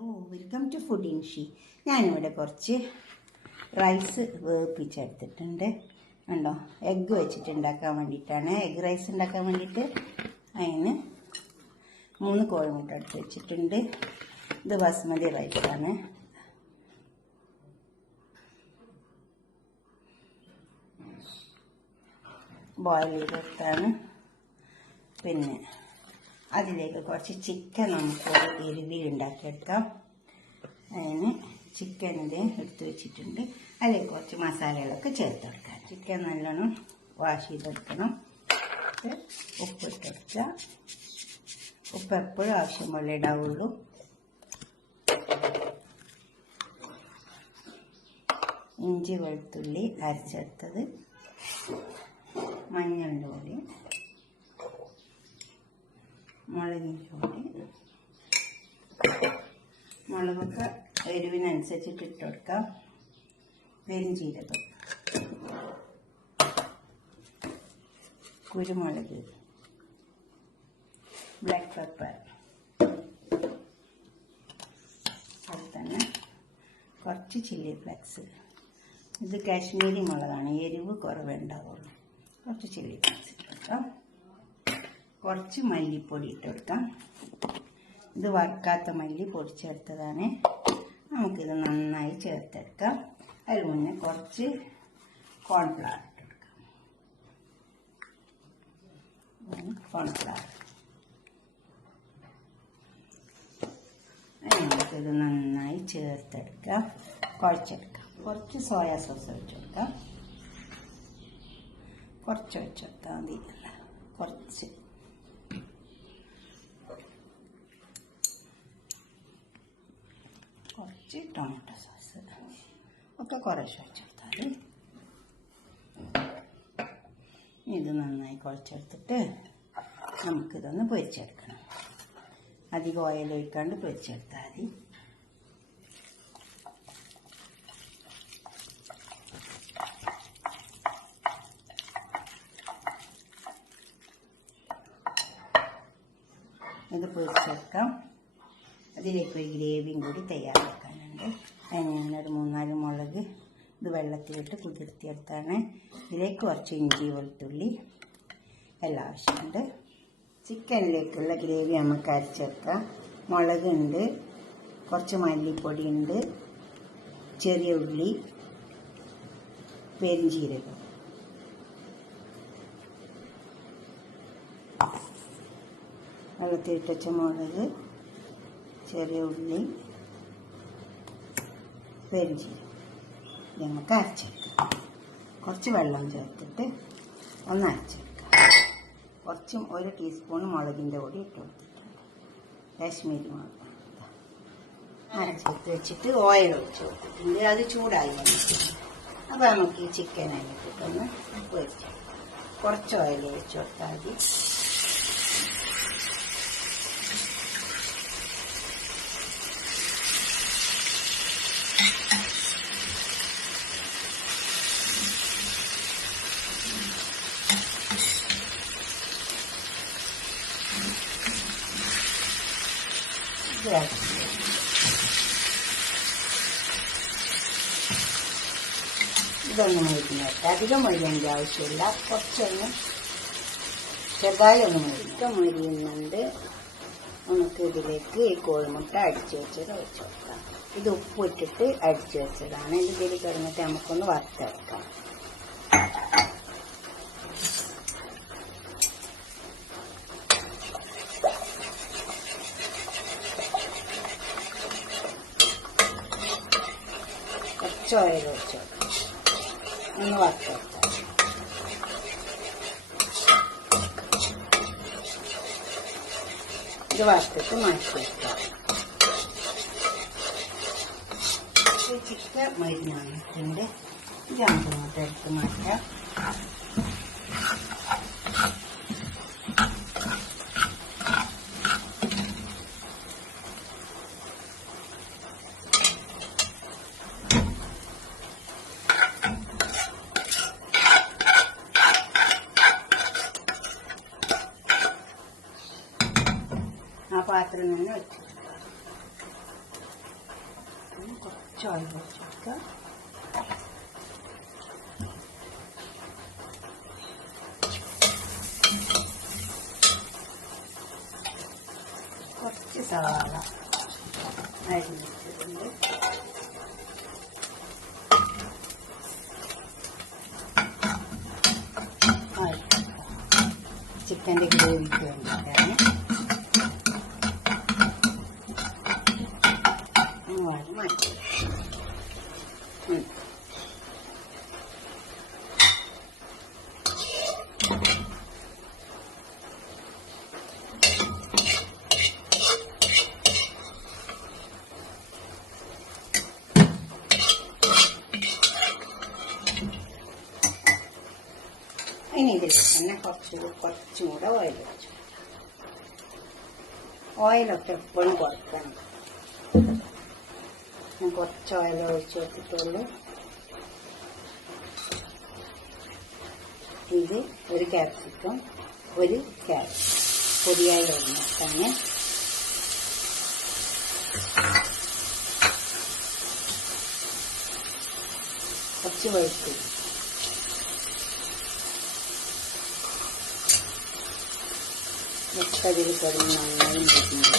Welcome to food ഇൻഷി. ഞാനിവിടെ കുറച്ച് rice വേവിപ്പിച്ചെടുത്തിട്ടുണ്ട്. കണ്ടോ, എഗ്ഗ് വെച്ചിട്ട് ഉണ്ടാക്കാൻ വേണ്ടിയിട്ടാണ്. എഗ്ഗ് റൈസ് ഉണ്ടാക്കാൻ വേണ്ടിയിട്ട് അതിന് 3 കോഴിമുട്ട എടുത്ത് വെച്ചിട്ടുണ്ട്. ഇത് ബസ്മതി റൈസാണ്. ബോയിൽ ചെയ്തെടുത്താണ്. പിന്നെ അതിലേക്ക് കുറച്ച് ചിക്കൻ നമുക്ക് എരിവിൽ ഉണ്ടാക്കിയെടുക്കാം. അതിന് ചിക്കനിൻ്റെ എടുത്ത് വെച്ചിട്ടുണ്ട്. അതിലേക്ക് കുറച്ച് മസാലകളൊക്കെ ചേർത്തെടുക്കാം. ചിക്കൻ നല്ലോണം വാഷ് ചെയ്തെടുക്കണം. ഉപ്പിട്ടെടുക്കുക. ഉപ്പ് എപ്പോഴും ആവശ്യം പോലെ ഇടാവുള്ളൂ. ഇഞ്ചി വെളുത്തുള്ളി അരച്ചെടുത്തത്, മഞ്ഞളുടെ പൊടി, മുളകിൻ്റെ പൊടി, മുളകൊക്കെ എരിവിനനുസരിച്ചിട്ട് ഇട്ട് കൊടുക്കാം. പെരുംജീരകം, കുരുമുളക്, ബ്ലാക്ക് പെപ്പർ, അതുപോലെ തന്നെ കുറച്ച് ചില്ലി ഫ്ലെക്സ്. ഇത് കാശ്മീരി മുളകാണ്, എരിവ് കുറവുണ്ടാവുള്ളൂ. കുറച്ച് ചില്ലി ഫ്ലെക്സ് ഇട്ട് കൊടുക്കാം. കുറച്ച് മല്ലിപ്പൊടി ഇട്ട് കൊടുക്കാം. ഇത് വറുക്കാത്ത മല്ലി പൊടിച്ചെടുത്തതാണ്. നമുക്കിത് നന്നായി ചേർത്തെടുക്കാം. അതിന് മുന്നേ കുറച്ച് കോൺഫ്ലവർ ഇട്ട് കൊടുക്കാം. കോൺഫ്ലവർ നമുക്കിത് നന്നായി ചേർത്തെടുക്കാം, കുഴച്ചെടുക്കാം. കുറച്ച് സോയാ സോസ് വെച്ച് കൊടുക്കാം. കുറച്ച് വെച്ചെടുത്താൽ മതി. കുറച്ച് ടൊമാറ്റോ സോസ് ഒക്കെ കുറേശ്ശെ വെച്ചെടുത്താൽ. ഇത് നന്നായി കുഴച്ചെടുത്തിട്ട് നമുക്കിതൊന്ന് പൊരിച്ചെടുക്കണം. അധികം ഓയിൽ ഒഴിക്കാണ്ട് പൊരിച്ചെടുത്താൽ മതി. ഇത് പൊരിച്ചെടുക്കാം. അതിലേക്ക് ഒരു ഗ്രേവിയും കൂടി തയ്യാറാക്കാനുണ്ട്. അതിന് ഞാനൊരു 3-4 മുളക് ഇത് വെള്ളത്തിലിട്ട് കുതിർത്തിയെടുത്താണ്. ഇതിലേക്ക് കുറച്ച് ഇഞ്ചി വെളുത്തുള്ളി എല്ലാം ആവശ്യമുണ്ട്. ചിക്കനിലേക്കുള്ള ഗ്രേവി നമുക്ക് അരച്ചെടുക്കാം. മുളകുണ്ട്, കുറച്ച് മല്ലിപ്പൊടി ഉണ്ട്, ചെറിയ ഉള്ളി, പെരുംജീരകം, വെള്ളത്തിലിട്ട് വെച്ച മുളക്, ചെറിയ ഉള്ളി, പെരുംജീരകം. ഇത് നമുക്ക് അരച്ചെടുക്കാം. കുറച്ച് വെള്ളം ചേർത്തിട്ട് ഒന്ന് അരച്ചെടുക്കാം. കുറച്ച് 1 ടീസ്പൂൺ മുളകിൻ്റെ പൊടി ഇട്ട് കൊടുത്തിട്ടുണ്ട്. കാശ്മീരി മുളക് അരച്ചെടുത്ത് വെച്ചിട്ട് ഓയിൽ ഒഴിച്ച് കൊടുത്തിട്ടുണ്ട്. അത് ചൂടായി വന്നിട്ടുണ്ട്. അപ്പോൾ നമുക്ക് ഈ ചിക്കൻ അതിലിട്ടൊന്ന് പൊരിച്ചെടുക്കാം. കുറച്ച് ഓയിൽ ഒഴിച്ച് കൊടുത്താൽ മതി. ഇതൊന്ന് മൊരിഞ്ഞിട്ട്, അധികം മൊരിയേണ്ട ആവശ്യമില്ല. കുറച്ചൊന്ന് ചെറുതായി ഒന്ന് മൊരിയുന്നുണ്ട്. നമുക്ക് ഇതിലേക്ക് ഈ കോഴിമുട്ട അടിച്ചു വെച്ചത് ഒഴിച്ചു കൊടുക്കാം. ഇത് ഉപ്പ് ഇട്ടിട്ട് അടിച്ചു വെച്ചതാണ്. ഇതിൽ കിടന്നിട്ട് നമുക്കൊന്ന് വറുത്തെടുക്കാം. കുറച്ച് ഓയിൽ ഒഴിച്ച് വെക്കാം. ഒന്ന് വറുത്തെടുക്കാം. ഇത് വറുത്തിട്ട് മാറ്റി വെക്കാം. ചിക്കൻ മരിഞ്ഞ് വന്നിട്ടുണ്ട്. ഇത് നമുക്ക് ഇങ്ങോട്ട് എടുത്ത് മാറ്റാം. പാത്രം തന്നെ വെച്ചു. കുറച്ച് ഓയിൽ ഒഴിച്ച് കൊടുക്കുക. കുറച്ച് സവാള അരിഞ്ഞിട്ടുണ്ട്. ചിക്കൻ്റെ ഗ്രേവിക്ക് വേണ്ടിയിട്ടാണ്. മാറ്റി ഇനി ഇതിൽ തന്നെ കുറച്ചും കൂടെ ഓയിൽ ഒഴിച്ചു. ഓയിലൊക്കെ എപ്പോഴും കുറക്കണം. ഞാൻ കുറച്ച് ഓയിൽ ഒഴിച്ച് കൊടുത്തിട്ടുള്ളൂ. ഇത് ഒരു ക്യാപ്സിക്കം, ഒരു ക്യാരറ്റ് പൊടിയായി ഒഴിഞ്ഞിട്ടാണ്. കുറച്ച് വെളുത്തുള്ളി, മുട്ടതിൽ കിടന്ന് നന്നായി മുരിഞ്ഞു.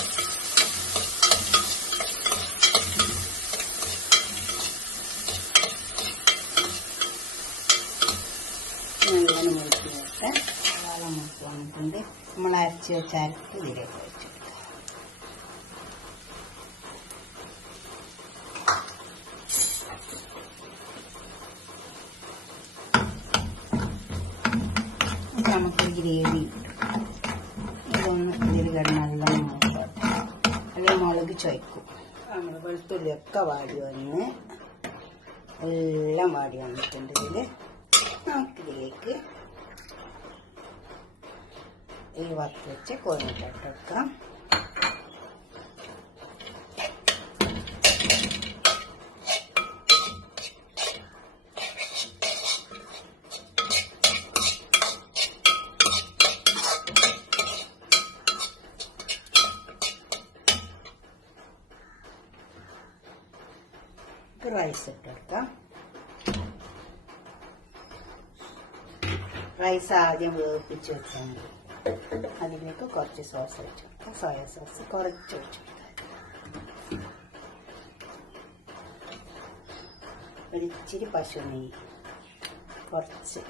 നല്ലോണം മുറിച്ച് വെച്ചാൽ സവാള മുറിച്ച് വന്നിട്ടുണ്ട്. നമ്മൾ അരച്ച് വെച്ച അരക്ക് ഇതിലേക്ക് വെച്ചു. നമുക്ക് ഗ്രേവി ഇതൊന്ന് ഇതിൽ കിടന്ന് നല്ലോണം നോക്കട്ടെ, അല്ലെങ്കിൽ മുളക് ചൊയ്ക്കും. നമ്മൾ വെളുത്തുള്ളിയൊക്കെ വാടി വന്ന് എല്ലാം വാടി വന്നിട്ടുണ്ട്. ഇതിൽ നമുക്കിതിലേക്ക് ഈ വറുത്ത് വെച്ച് കോഴിമുട്ട ഇട്ട് റൈസ് ഇട്ടെടുക്കാം. റൈസ് ആദ്യം വേവിപ്പിച്ച് വെച്ചാൽ മതി. അതിലേക്ക് കുറച്ച് സോസ് ഒഴിച്ച് കൊടുക്കാം. സോയ സോസ് കുറച്ച് ഒഴിച്ച് കൊടുക്കാം. ഒരിച്ചിരി പശു നെയ്യ് കുറച്ച്,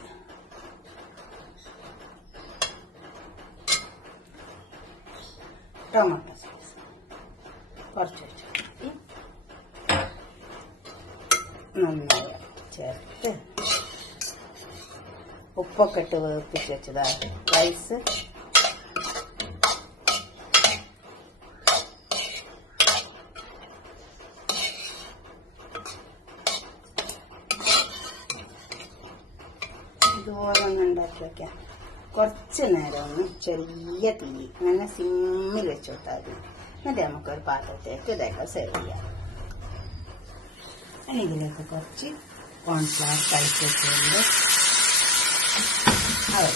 ടൊമാറ്റോ സോസ് കുറച്ച് ഒഴിച്ച് നന്നായി ചേർത്ത് ഉപ്പൊക്കെ ഇട്ട് വേവിപ്പിച്ച് വെച്ചതാണ് റൈസ്. ഇതുപോലെ ഒന്ന് ഉണ്ടാക്കി വയ്ക്കാം. കുറച്ച് നേരം ഒന്ന് ചെറിയ തീ അങ്ങനെ സിമ്മിൽ വെച്ച് കൊടുത്താൽ മതി. എന്നിട്ട് നമുക്കൊരു പാത്രത്തേക്ക് ഇതൊക്കെ സെർവ് ചെയ്യാം. ഇതിലേക്ക് കുറച്ച് കോൺഫ്ലവർ കഴിച്ച് വെച്ചിട്ടുണ്ട്. അത്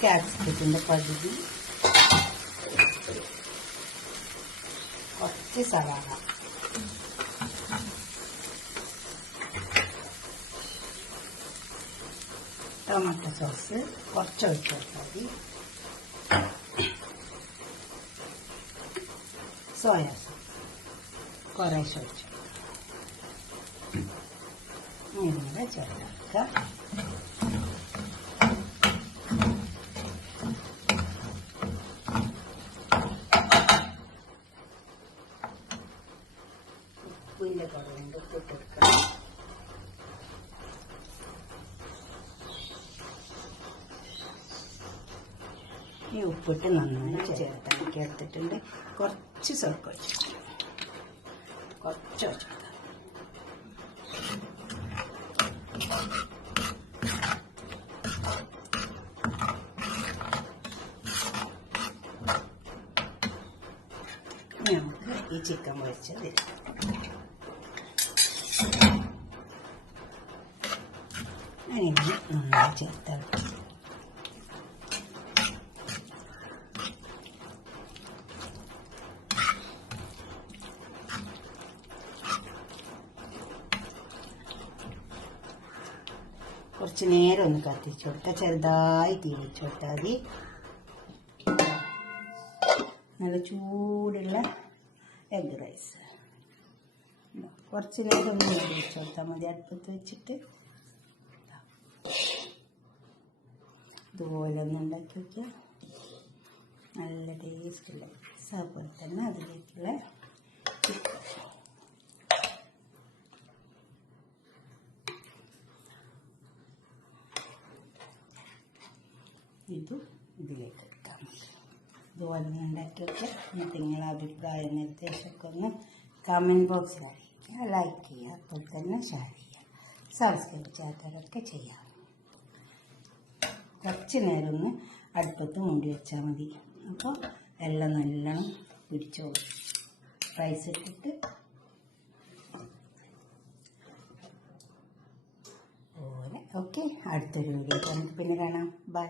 ക്യാപ്സിക്കത്തിൻ്റെ പകുതി, കുറച്ച് സവാള, ടൊമാറ്റോ സോസ് കുറച്ച് ഒഴിച്ച് കൊടുത്താൽ മതി. സോയ സോസ് കുറേശ്ശെ ഒഴിച്ച് ഇങ്ങനെ ചേർക്കുക. ഉപ്പിൻ്റെ കുറവുണ്ട്, ഉപ്പിട്ടെടുക്കണം. ഈ ഉപ്പിട്ട് നന്നായി ചേർത്താക്കി എടുത്തിട്ടുണ്ട്. കുറച്ച് സോപ്പ് ഒഴിച്ചിട്ടുണ്ട്, കുറച്ച് ഒഴിച്ചെടുക്കാം. നമുക്ക് ഈ ചിക്കൻ പൊരിച്ചത് അതിന് നന്നായി ചേർത്തിളക്കി കുറച്ച് നേരം ഒന്ന് കത്തിച്ചു കൊടുത്താൽ ചെറുതായി തീ വെച്ച് കൊടുത്താൽ മതി. നല്ല ചൂടുള്ള എഗ് റൈസ് കുറച്ച് നേരം ഒന്ന് മൂടി വെച്ച് കൊടുത്താൽ മതി. അടുപ്പത്ത് വെച്ചിട്ട് ഇതുപോലെ ഒന്ന് ഉണ്ടാക്കി വയ്ക്കുക. നല്ല ടേസ്റ്റുള്ള അതുപോലെ തന്നെ അതിലേക്കുള്ള ഇതും ഇതിലേക്ക് എടുക്കാൻ മതി. ഇതുപോലെ ഒന്ന് ഉണ്ടാക്കി വയ്ക്കുക. എന്നിട്ട് നിങ്ങളുടെ അഭിപ്രായ നിർദ്ദേശമൊക്കെ ഒന്ന് കമൻറ്റ് ബോക്സിൽ അറിയിക്കുക. ലൈക്ക് ചെയ്യുക, അതുപോലെ തന്നെ ഷെയർ ചെയ്യുക, സബ്സ്ക്രൈബ് ചെയ്യാത്തവരൊക്കെ ചെയ്യാം. കുറച്ച് നേരം ഒന്ന് അടുപ്പത്ത് മൂടി വെച്ചാൽ മതി. അപ്പോൾ എല്ലാം നല്ലോണം പിടിച്ചോളും. റൈസ് ഇട്ടിട്ട് പോലെ. ഓക്കെ, അടുത്തൊരു വീഡിയോ നമുക്ക് പിന്നെ കാണാം. ബൈ.